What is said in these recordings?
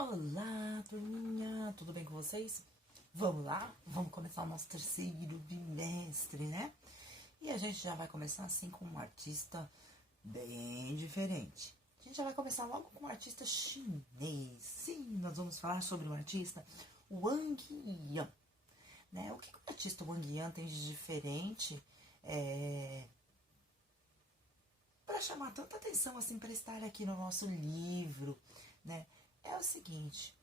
Olá, turminha, tudo bem com vocês? Vamos lá? Vamos começar o nosso terceiro bimestre, né? E a gente já vai começar assim com um artista bem diferente. A gente já vai começar logo com um artista chinês. Sim, nós vamos falar sobre o artista Wang Yan, né? O que o artista Wang Yan tem de diferente para chamar tanta atenção assim para estar aqui no nosso livro, né? É o seguinte,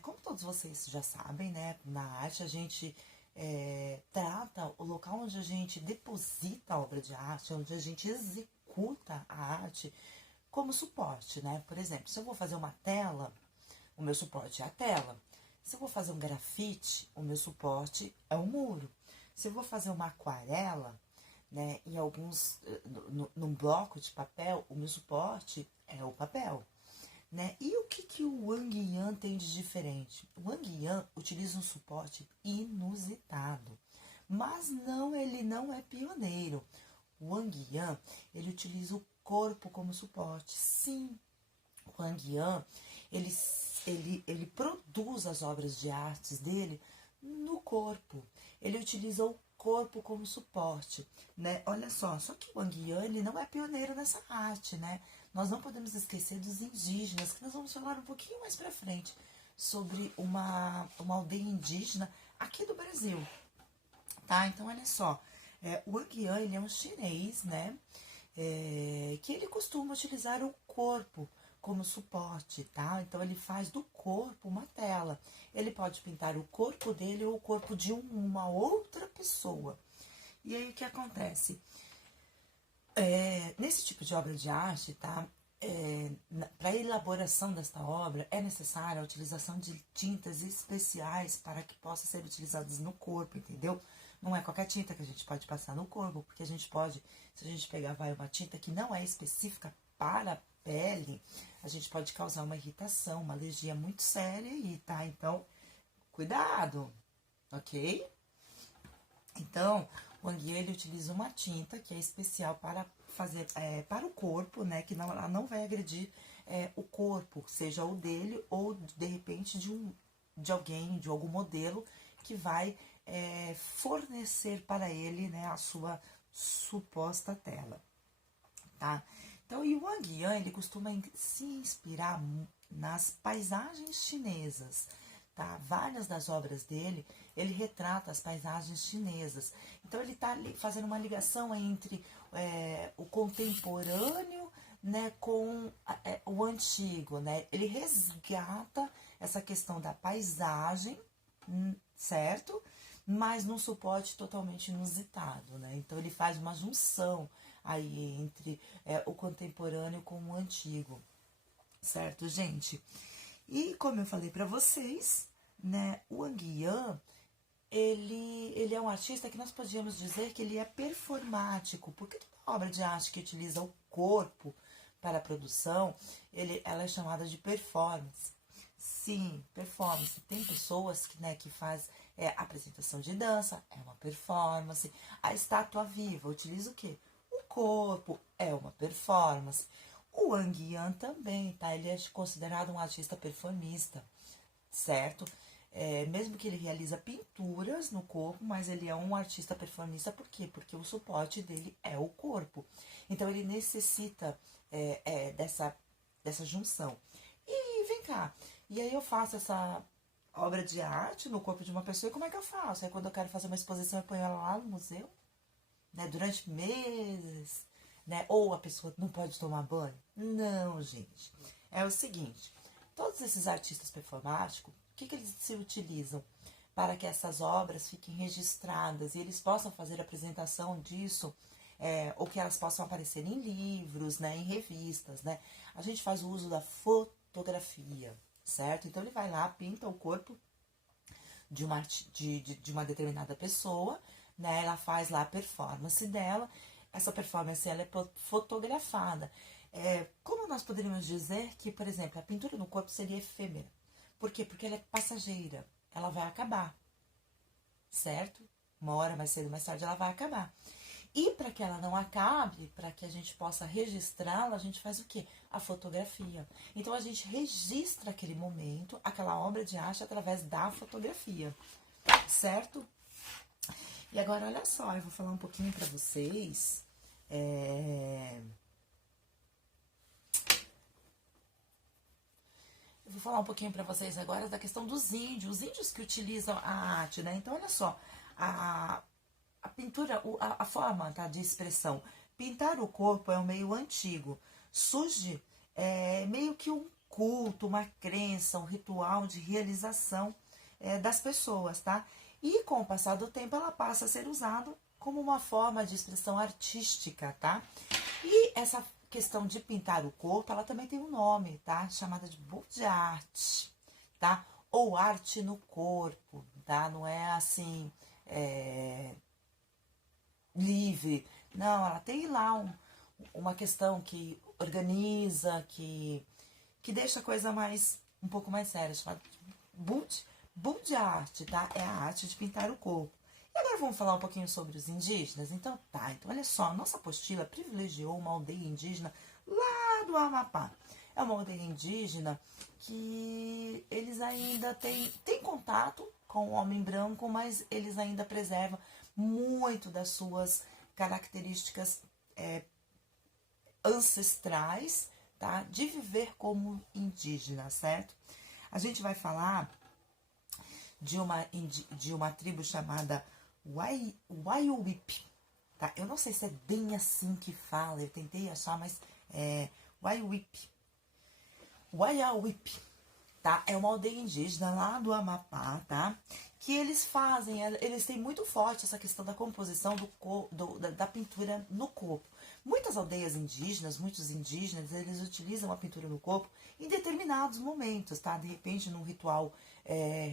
como todos vocês já sabem, né? Na arte a gente trata o local onde a gente deposita a obra de arte, onde a gente executa a arte como suporte, né? Por exemplo, se eu vou fazer uma tela, o meu suporte é a tela. Se eu vou fazer um grafite, o meu suporte é o muro. Se eu vou fazer uma aquarela, né, em alguns, num bloco de papel, o meu suporte é o papel, né? E o que o Wang Yan tem de diferente? O Wang Yan utiliza um suporte inusitado, mas ele não é pioneiro. O Wang Yan, ele utiliza o corpo como suporte. Sim, o Wang Yan, ele produz as obras de artes dele no corpo. Ele utiliza o corpo como suporte, né? Olha só que o Wang Yan, ele não é pioneiro nessa arte, né? Nós não podemos esquecer dos indígenas, que nós vamos falar um pouquinho mais pra frente sobre uma aldeia indígena aqui do Brasil, tá? Então, olha só, o Wang Yan, ele é um chinês, né? Que ele costuma utilizar o corpo como suporte, tá? Então, ele faz do corpo uma tela. Ele pode pintar o corpo dele ou o corpo de uma outra pessoa. E aí, o que acontece? Nesse tipo de obra de arte, tá? Para a elaboração desta obra, é necessária a utilização de tintas especiais para que possam ser utilizadas no corpo, entendeu? Não é qualquer tinta que a gente pode passar no corpo, porque a gente pode, se a gente pegar uma tinta que não é específica para a pele, a gente pode causar uma irritação, uma alergia muito séria aí, tá? Então, cuidado, ok? Então, o Wang Yan, ele utiliza uma tinta que é especial para fazer para o corpo, né? Que ela não vai agredir o corpo, seja o dele ou de repente de alguém, de algum modelo que vai fornecer para ele, né, a sua suposta tela, tá? Então, e o Wang Yan, ele costuma se inspirar nas paisagens chinesas, tá? Várias das obras dele, ele retrata as paisagens chinesas. Então, ele está fazendo uma ligação entre o contemporâneo, né, com o antigo, né? Ele resgata essa questão da paisagem, certo? Mas num suporte totalmente inusitado, né? Então, ele faz uma junção aí entre o contemporâneo com o antigo, certo, gente? E como eu falei para vocês, né, o Wang Yan, ele é um artista que nós podíamos dizer que ele é performático, porque toda obra de arte que utiliza o corpo para a produção, ela é chamada de performance. Sim, performance. Tem pessoas que faz apresentação de dança, é uma performance. A estátua viva utiliza o quê? O corpo, é uma performance. O Wang Yan também, tá? Ele é considerado um artista performista, certo? Mesmo que ele realiza pinturas no corpo, mas ele é um artista performista, por quê? Porque o suporte dele é o corpo. Então, ele necessita dessa junção. E vem cá, e aí eu faço essa obra de arte no corpo de uma pessoa, e como é que eu faço? Aí quando eu quero fazer uma exposição, eu ponho ela lá no museu, né, durante meses, né? Ou a pessoa não pode tomar banho? Não, gente. É o seguinte, todos esses artistas performáticos, o que eles se utilizam para que essas obras fiquem registradas e eles possam fazer apresentação disso, ou que elas possam aparecer em livros, né, em revistas, né? A gente faz o uso da fotografia, certo? Então ele vai lá, pinta o corpo de uma determinada pessoa, né? Ela faz lá a performance dela, essa performance ela é fotografada. Como nós poderíamos dizer que, por exemplo, a pintura no corpo seria efêmera? Por quê? Porque ela é passageira, ela vai acabar, certo? Uma hora mais cedo ou mais tarde ela vai acabar. E para que ela não acabe, para que a gente possa registrá-la, a gente faz o quê? A fotografia. Então a gente registra aquele momento, aquela obra de arte através da fotografia, certo? E agora olha só, eu vou falar um pouquinho para vocês. Eu vou falar um pouquinho para vocês agora da questão dos índios, os índios que utilizam a arte, né? Então olha só, a pintura, a forma, tá, de expressão. Pintar o corpo é um meio antigo. Surge meio que um culto, uma crença, um ritual de realização das pessoas, tá? E com o passar do tempo ela passa a ser usada como uma forma de expressão artística, tá? E essa questão de pintar o corpo, ela também tem um nome, tá? Chamada de boude art, tá? Ou arte no corpo, tá? Não é assim... livre. Não, ela tem lá uma questão que organiza, que deixa a coisa um pouco mais séria, chamada Boude art, tá? É a arte de pintar o corpo. E agora vamos falar um pouquinho sobre os indígenas? Então olha só, a nossa apostila privilegiou uma aldeia indígena lá do Amapá. É uma aldeia indígena que eles ainda têm contato com o homem branco, mas eles ainda preservam muito das suas características ancestrais, tá? De viver como indígena, certo? A gente vai falar de uma tribo chamada Waiuip, tá? Eu não sei se é bem assim que fala, eu tentei achar, mas é Waiuip. Waiuip, tá? É uma aldeia indígena lá do Amapá, tá? Que eles têm muito forte essa questão da composição da pintura no corpo. Muitas aldeias indígenas, muitos indígenas, eles utilizam a pintura no corpo em determinados momentos, tá? De repente num ritual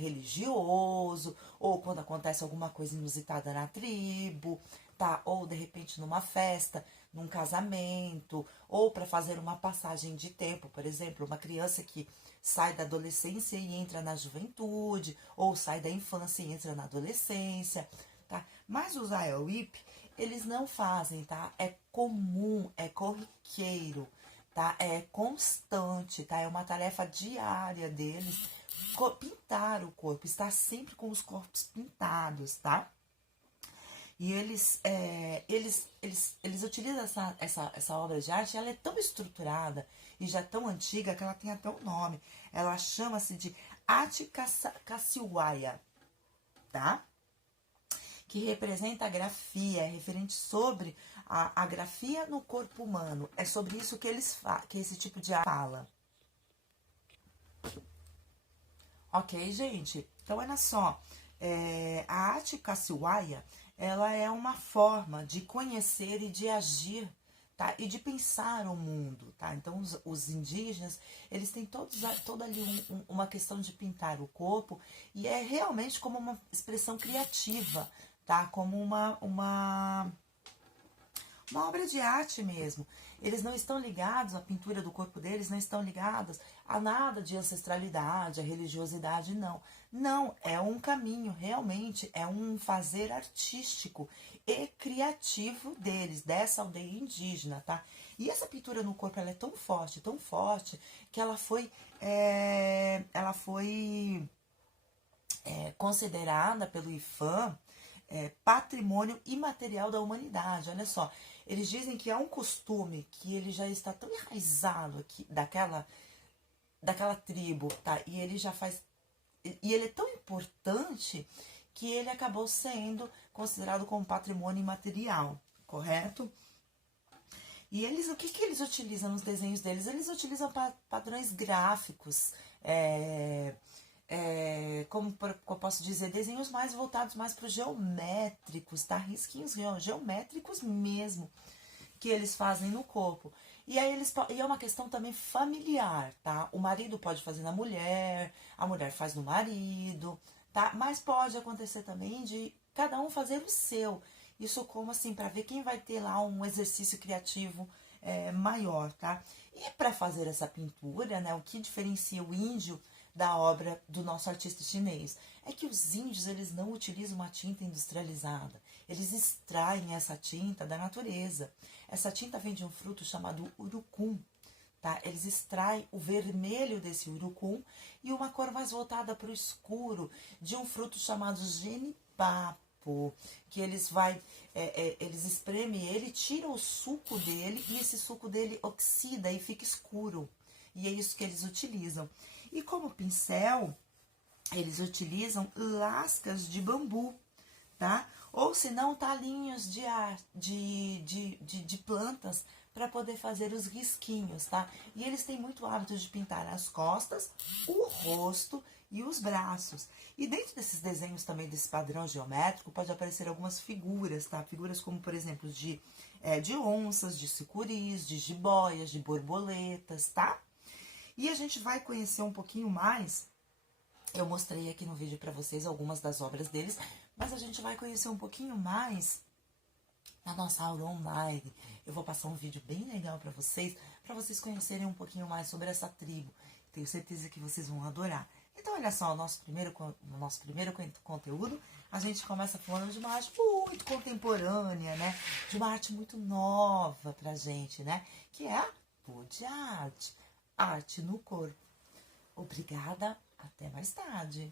religioso, ou quando acontece alguma coisa inusitada na tribo, tá? Ou de repente numa festa, num casamento, ou para fazer uma passagem de tempo, por exemplo, uma criança que sai da adolescência e entra na juventude, ou sai da infância e entra na adolescência, tá? Mas os Aiowip, eles não fazem, tá? É comum, é corriqueiro, tá? É constante, tá? É uma tarefa diária deles pintar o corpo, estar sempre com os corpos pintados, tá? E eles utilizam essa obra de arte, ela é tão estruturada e já tão antiga que ela tem até um nome. Ela chama-se de Arte Cassiuaia, tá? Que representa a grafia, é referente sobre a grafia no corpo humano. É sobre isso que que esse tipo de arte fala. Ok, gente? Então, olha só. A arte Cassiuaia, ela é uma forma de conhecer e de agir, tá? E de pensar o mundo, tá? Então, os indígenas, eles têm toda ali uma questão de pintar o corpo e é realmente como uma expressão criativa, tá? Como uma obra de arte mesmo. Eles não estão ligados, a pintura do corpo deles não estão ligados a nada de ancestralidade, a religiosidade, não. Não, é um caminho, realmente, é um fazer artístico e criativo deles, dessa aldeia indígena, tá? E essa pintura no corpo, ela é tão forte, que ela foi considerada pelo IFAM patrimônio imaterial da humanidade. Olha só, eles dizem que é um costume que ele já está tão enraizado aqui daquela tribo, tá? E ele é tão importante que ele acabou sendo considerado como patrimônio imaterial, correto? E o que eles utilizam nos desenhos deles? Eles utilizam padrões gráficos, como eu posso dizer, desenhos mais voltados mais para os geométricos, tá? Risquinhos geométricos mesmo, que eles fazem no corpo. E aí e é uma questão também familiar, tá? O marido pode fazer na mulher, a mulher faz no marido, tá? Mas pode acontecer também de cada um fazer o seu. Isso como assim, para ver quem vai ter lá um exercício criativo maior, tá? E para fazer essa pintura, né, o que diferencia o índio da obra do nosso artista chinês. É que os índios, eles não utilizam uma tinta industrializada. Eles extraem essa tinta da natureza. Essa tinta vem de um fruto chamado urucum. Tá? Eles extraem o vermelho desse urucum e uma cor mais voltada para o escuro de um fruto chamado genipapo, que eles espremem ele, tiram o suco dele e esse suco dele oxida e fica escuro. E é isso que eles utilizam. E como pincel, eles utilizam lascas de bambu, tá? Ou se não, talinhos de plantas para poder fazer os risquinhos, tá? E eles têm muito hábito de pintar as costas, o rosto e os braços. E dentro desses desenhos também, desse padrão geométrico, pode aparecer algumas figuras, tá? Figuras como, por exemplo, de onças, de sucuris, de jiboias, de borboletas, tá? E a gente vai conhecer um pouquinho mais. Eu mostrei aqui no vídeo para vocês algumas das obras deles, mas a gente vai conhecer um pouquinho mais na nossa aula online. Eu vou passar um vídeo bem legal para vocês conhecerem um pouquinho mais sobre essa tribo. Tenho certeza que vocês vão adorar. Então, olha só, no nosso primeiro conteúdo, a gente começa falando de uma arte muito contemporânea, né? De uma arte muito nova pra gente, né? Que é a Body Art, arte no corpo. Obrigada, até mais tarde.